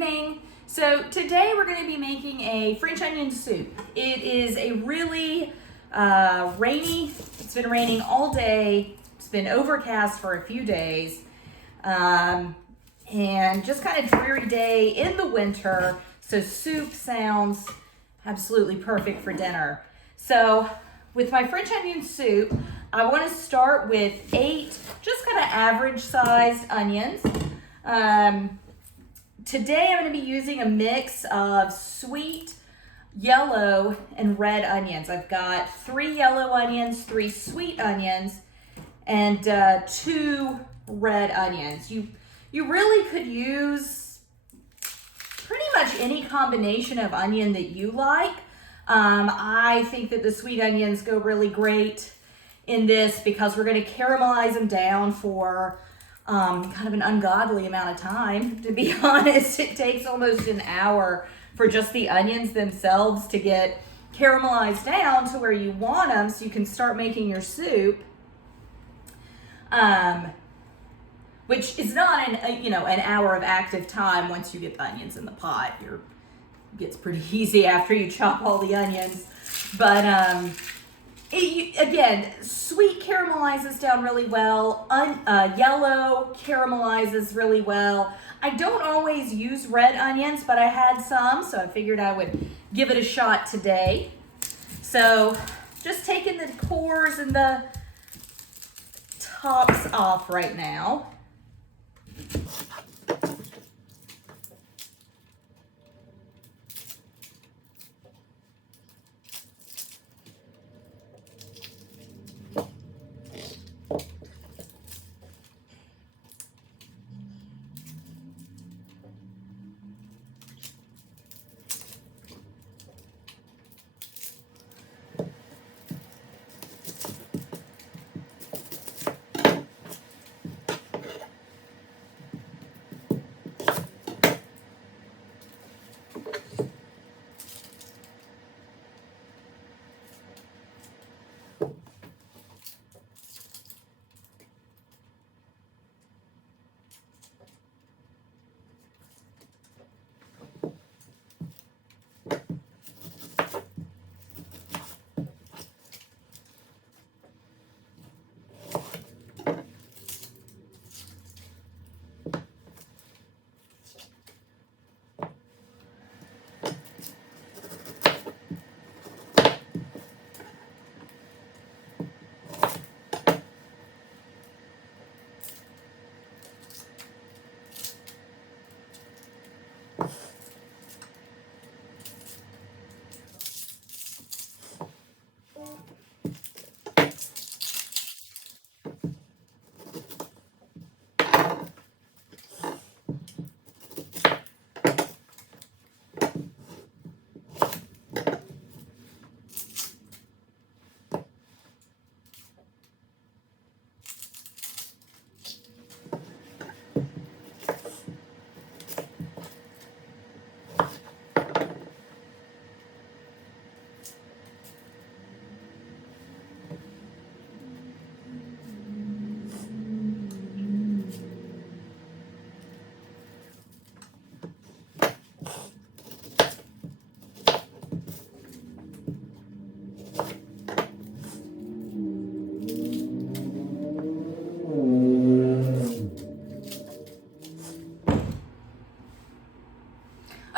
evening. So today we're going to be making a French onion soup. It is a really rainy, it's been raining all day. It's been overcast for a few days. And just kind of dreary day in the winter. So soup sounds absolutely perfect for dinner. So with my French onion soup, I want to start with 8 just kind of average sized onions. Today I'm going to be using a mix of sweet, yellow, and red onions. I've got 3 yellow onions, 3 sweet onions, and 2 red onions. You really could use pretty much any combination of onion that you like. I think that the sweet onions go really great in this because we're going to caramelize them down for kind of an ungodly amount of time. To be honest, it takes almost an hour for just the onions themselves to get caramelized down to where you want them so you can start making your soup. Which is not an hour of active time once you get the onions in the pot. It gets pretty easy after you chop all the onions. But again, sweet caramelizes down really well. Yellow caramelizes really well. I don't always use red onions, but I had some, so I figured I would give it a shot today. So just taking the cores and the tops off right now.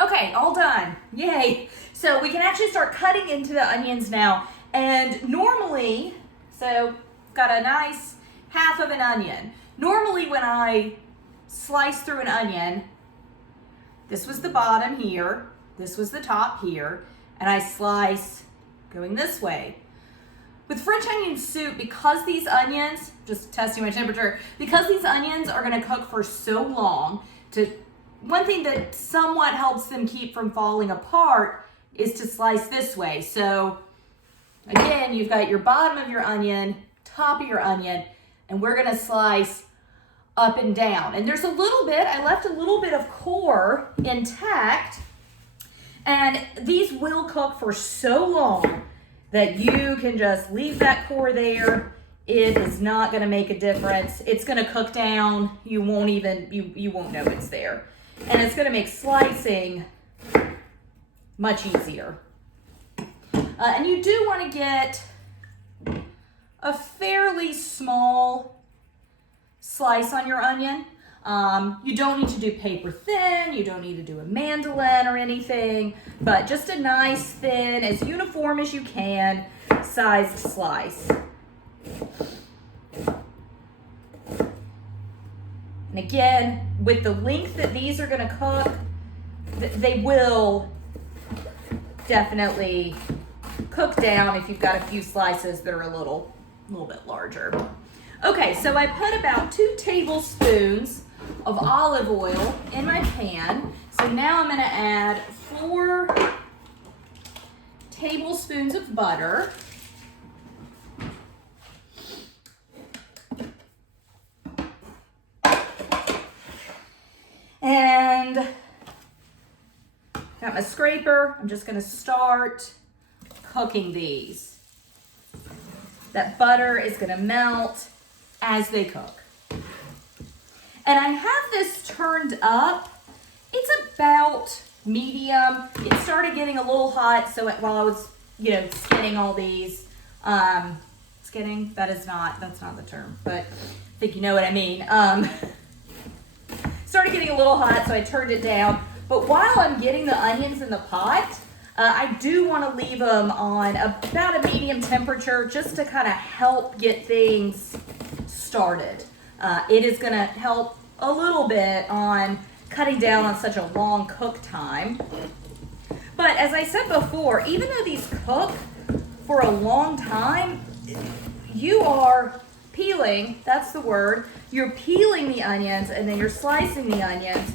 Okay, all done. Yay. So we can actually start cutting into the onions now. And normally, so got a nice half of an onion. Normally when I slice through an onion, this was the bottom here, this was the top here, and I slice going this way. With French onion soup, because these onions, just testing my temperature, because these onions are gonna cook for so long, one thing that somewhat helps them keep from falling apart is to slice this way. So again, you've got your bottom of your onion, top of your onion, and we're gonna slice up and down. And there's a little bit, I left a little bit of core intact, and these will cook for so long that you can just leave that core there. It is not gonna make a difference. It's gonna cook down. You won't know it's there. and it's going to make slicing much easier. And you do want to get a fairly small slice on your onion. You don't need to do paper thin, you don't need to do a mandolin or anything, but just a nice thin, as uniform as you can, sized slice. And again, with the length that these are going to cook, they will definitely cook down if you've got a few slices that are a little bit larger. Okay, so I put about 2 tablespoons of olive oil in my pan. So now I'm going to add 4 tablespoons of butter. And got my scraper. I'm just going to start cooking these. That butter is going to melt as they cook. And I have this turned up. It's about medium. It started getting a little hot, so while I was, skinning all these, skinning, that's not the term, but I think you know what I mean. Started getting a little hot, so I turned it down. But while I'm getting the onions in the pot, I do want to leave them on about a medium temperature just to kind of help get things started. It is going to help a little bit on cutting down on such a long cook time. But as I said before, even though these cook for a long time, you are peeling, that's the word, you're peeling the onions and then you're slicing the onions.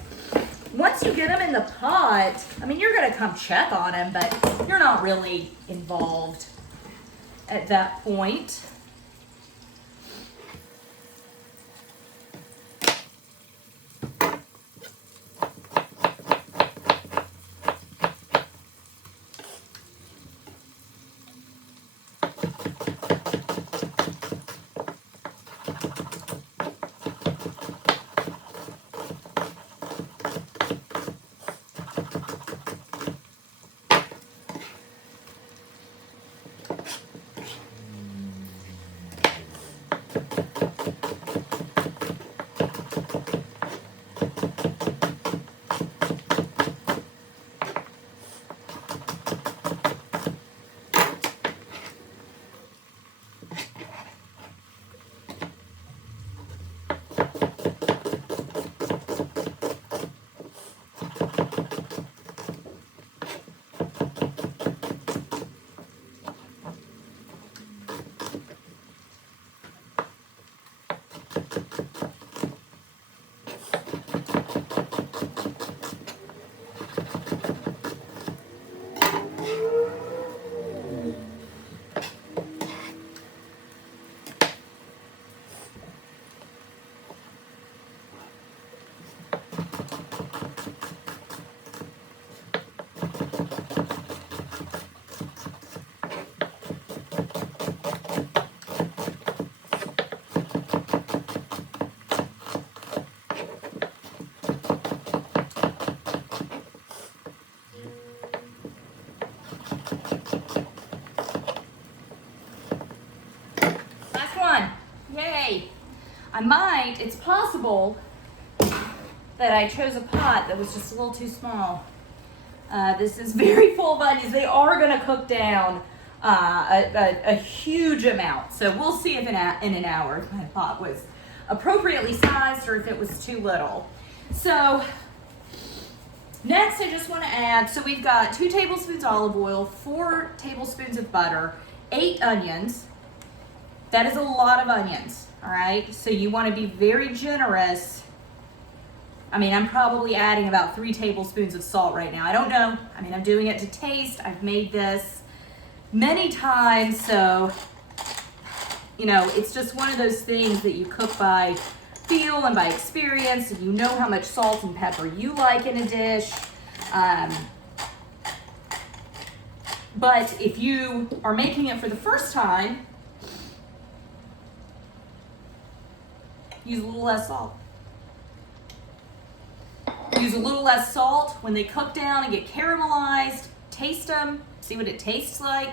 Once you get them in the pot, you're going to come check on them, but you're not really involved at that point. It's possible that I chose a pot that was just a little too small. This is very full of onions. They are going to cook down a huge amount. So we'll see if in an hour if my pot was appropriately sized or if it was too little. So next I just want to add, so we've got 2 tablespoons olive oil, 4 tablespoons of butter, 8 onions. That is a lot of onions. All right, so you want to be very generous. I'm probably adding about 3 tablespoons of salt right now. I don't know. I'm doing it to taste. I've made this many times, so, it's just one of those things that you cook by feel and by experience, and you know how much salt and pepper you like in a dish. But if you are making it for the first time, use a little less salt. Use a little less salt. When they cook down and get caramelized, taste them, see what it tastes like.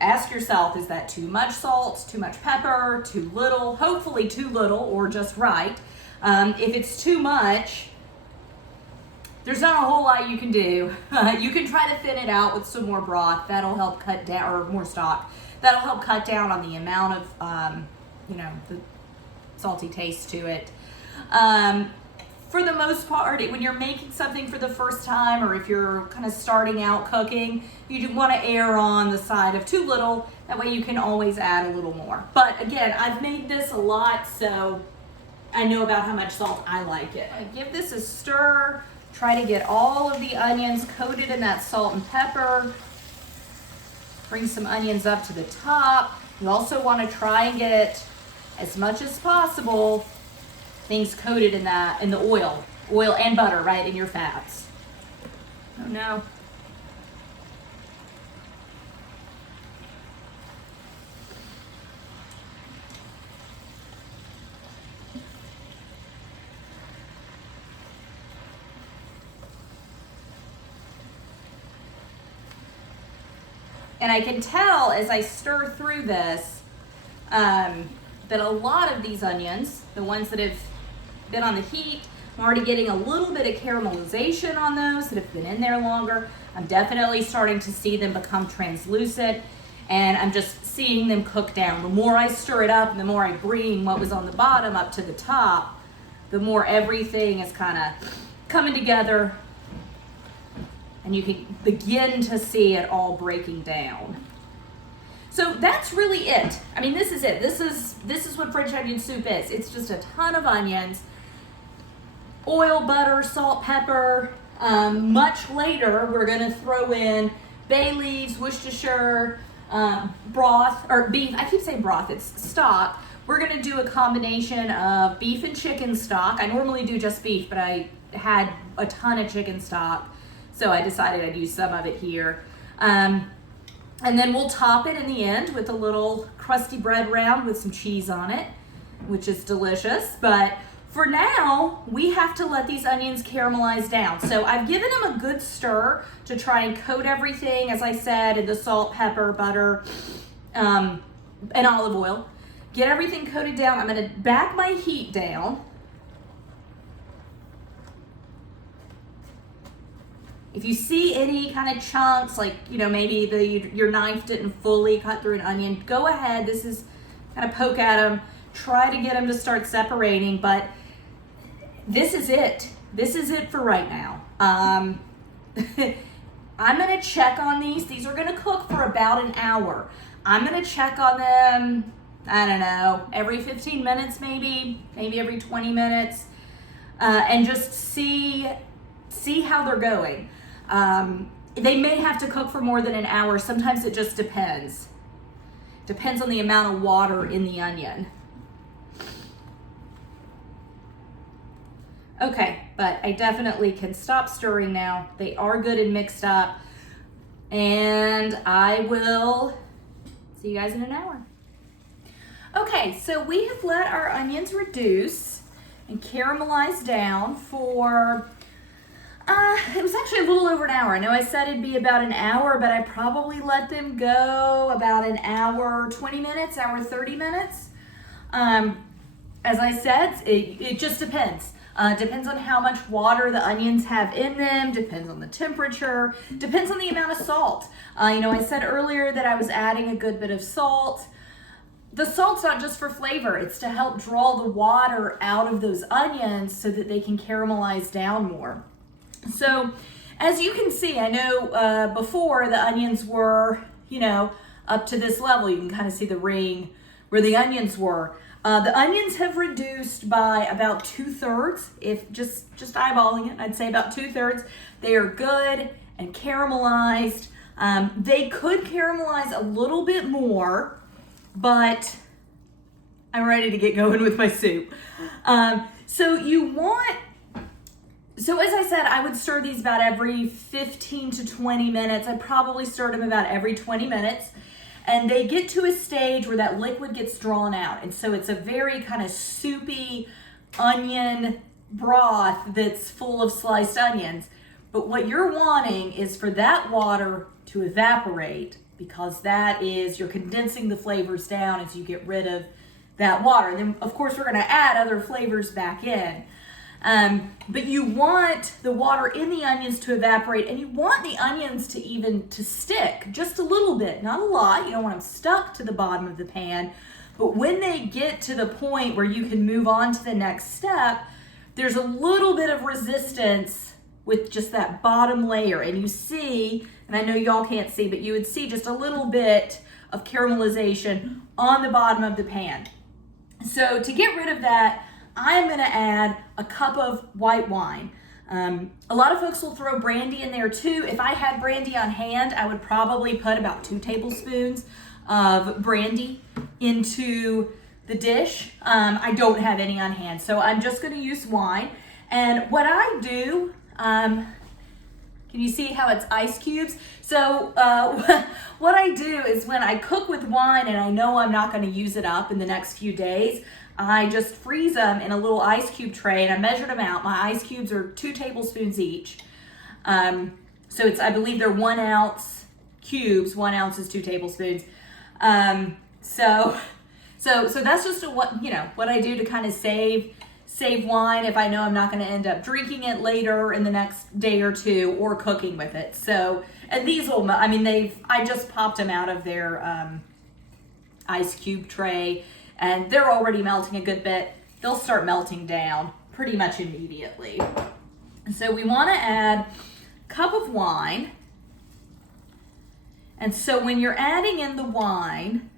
Ask yourself, is that too much salt, too much pepper, too little? Hopefully too little or just right. If it's too much, there's not a whole lot you can do. You can try to thin it out with some more broth. That'll help cut down, or more stock. That'll help cut down on the amount of, the salty taste to it. For the most part, when you're making something for the first time, or if you're kind of starting out cooking, you do want to err on the side of too little. That way you can always add a little more. But again, I've made this a lot, so I know about how much salt I like it. I give this a stir. Try to get all of the onions coated in that salt and pepper. Bring some onions up to the top. You also want to try and get, as much as possible, things coated in the oil and butter, right, in your fats. Oh no. And I can tell as I stir through this that a lot of these onions, the ones that have been on the heat, I'm already getting a little bit of caramelization on those that have been in there longer. I'm definitely starting to see them become translucent, and I'm just seeing them cook down. The more I stir it up and the more I bring what was on the bottom up to the top, the more everything is kind of coming together, and you can begin to see it all breaking down. So that's really it. I mean, this is it. This is what French onion soup is. It's just a ton of onions, oil, butter, salt, pepper. Much later, we're gonna throw in bay leaves, Worcestershire, broth, or beef. I keep saying broth, it's stock. We're gonna do a combination of beef and chicken stock. I normally do just beef, but I had a ton of chicken stock, so I decided I'd use some of it here. And then we'll top it in the end with a little crusty bread round with some cheese on it, which is delicious. But for now, we have to let these onions caramelize down. So I've given them a good stir to try and coat everything, as I said, in the salt, pepper, butter, and olive oil. Get everything coated down. I'm gonna back my heat down. If you see any kind of chunks, like, maybe your knife didn't fully cut through an onion, go ahead. This is kind of poke at them. Try to get them to start separating, but this is it. This is it for right now. I'm going to check on these. These are going to cook for about an hour. I'm going to check on them, I don't know, every 15 minutes maybe every 20 minutes, and just see how they're going. They may have to cook for more than an hour. Sometimes it just depends. Depends on the amount of water in the onion. Okay, but I definitely can stop stirring now. They are good and mixed up. And I will see you guys in an hour. Okay, so we have let our onions reduce and caramelize down for it was actually a little over an hour. I know I said it'd be about an hour, but I probably let them go about an hour, 20 minutes, hour, 30 minutes. As I said, it just depends. Depends on how much water the onions have in them, depends on the temperature, depends on the amount of salt. I said earlier that I was adding a good bit of salt. The salt's not just for flavor, it's to help draw the water out of those onions so that they can caramelize down more. So, as you can see, I know before the onions were, up to this level. You can kind of see the ring where the onions were. The onions have reduced by about 2/3. If just eyeballing it, I'd say about 2/3. They are good and caramelized. They could caramelize a little bit more, but I'm ready to get going with my soup. So as I said, I would stir these about every 15 to 20 minutes. I probably stirred them about every 20 minutes. And they get to a stage where that liquid gets drawn out. And so it's a very kind of soupy onion broth that's full of sliced onions. But what you're wanting is for that water to evaporate, because that is, you're condensing the flavors down as you get rid of that water. And then of course we're gonna add other flavors back in. But you want the water in the onions to evaporate, and you want the onions to stick just a little bit, not a lot. You don't want them stuck to the bottom of the pan. But when they get to the point where you can move on to the next step, there's a little bit of resistance with just that bottom layer. And you see, and I know y'all can't see, but you would see just a little bit of caramelization on the bottom of the pan. So to get rid of that, I'm gonna add a cup of white wine. A lot of folks will throw brandy in there too. If I had brandy on hand, I would probably put about 2 tablespoons of brandy into the dish. I don't have any on hand, so I'm just gonna use wine. And what I do, can you see how it's ice cubes? So what I do is when I cook with wine and I know I'm not gonna use it up in the next few days, I just freeze them in a little ice cube tray, and I measured them out. My ice cubes are 2 tablespoons each. So it's, I believe they're 1 ounce cubes. 1 ounce is 2 tablespoons. So that's just what I do to kind of save wine if I know I'm not going to end up drinking it later in the next day or two or cooking with it. So, and these will, I just popped them out of their ice cube tray, and they're already melting a good bit. They'll start melting down pretty much immediately. So we want to add a cup of wine. And so when you're adding in the wine,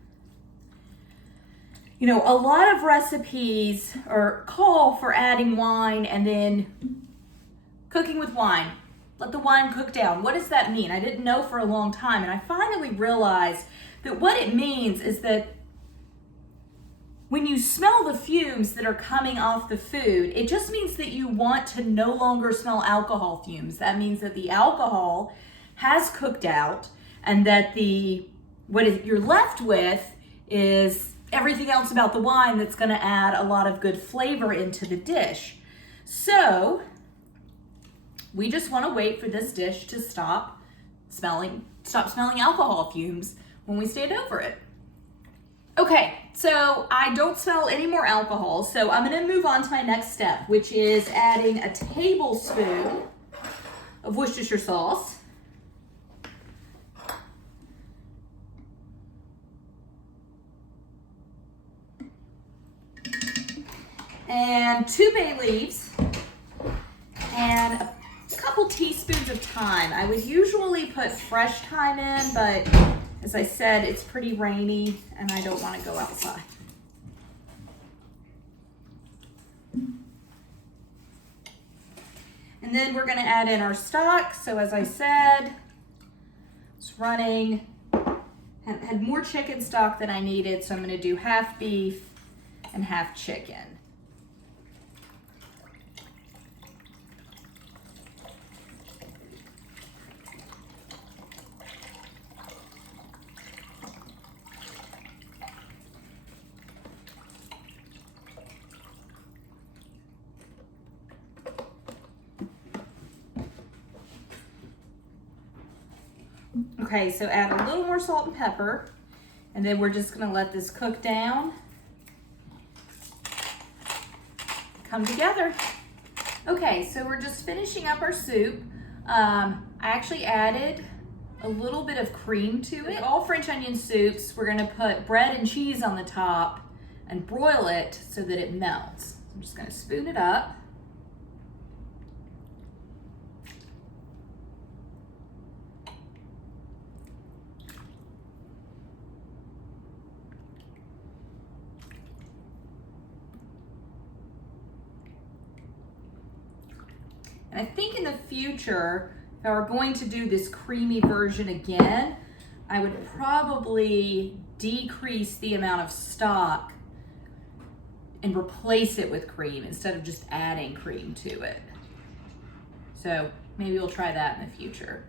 a lot of recipes call for adding wine and then cooking with wine. Let the wine cook down. What does that mean? I didn't know for a long time, and I finally realized that what it means is that when you smell the fumes that are coming off the food, it just means that you want to no longer smell alcohol fumes. That means that the alcohol has cooked out, and that you're left with is everything else about the wine that's going to add a lot of good flavor into the dish. So we just want to wait for this dish to stop smelling alcohol fumes when we stand over it. Okay, so I don't smell any more alcohol, so I'm going to move on to my next step, which is adding a tablespoon of Worcestershire sauce. And 2 bay leaves and a couple teaspoons of thyme. I would usually put fresh thyme in, but as I said, it's pretty rainy and I don't want to go outside. And then we're going to add in our stock. So as I said, it's running, had more chicken stock than I needed, so I'm going to do half beef and half chicken. Okay, so add a little more salt and pepper, and then we're just gonna let this cook down, come together. Okay, so we're just finishing up our soup. I actually added a little bit of cream to it. All French onion soups, we're gonna put bread and cheese on the top and broil it so that it melts. I'm just gonna spoon it up. And I think in the future, if I were going to do this creamy version again, I would probably decrease the amount of stock and replace it with cream instead of just adding cream to it. So maybe we'll try that in the future.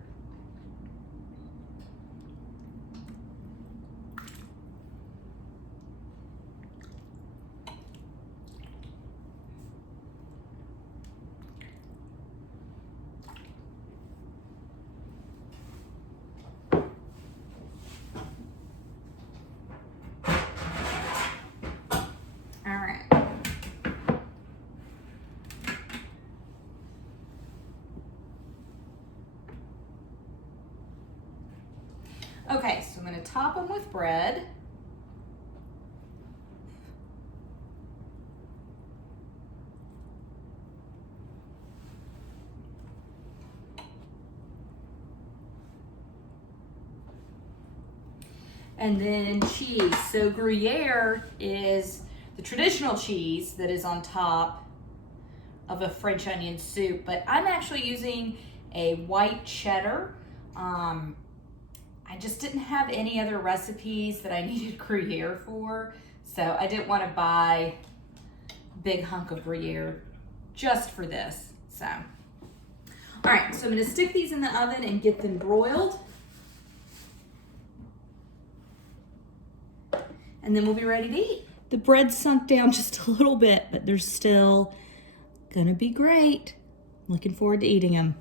Okay, so I'm gonna top them with bread. And then cheese. So Gruyere is the traditional cheese that is on top of a French onion soup, but I'm actually using a white cheddar. I just didn't have any other recipes that I needed Gruyere for, so I didn't want to buy a big hunk of Gruyere just for this. So, all right, so I'm gonna stick these in the oven and get them broiled. And then we'll be ready to eat. The bread sunk down just a little bit, but they're still gonna be great. Looking forward to eating them.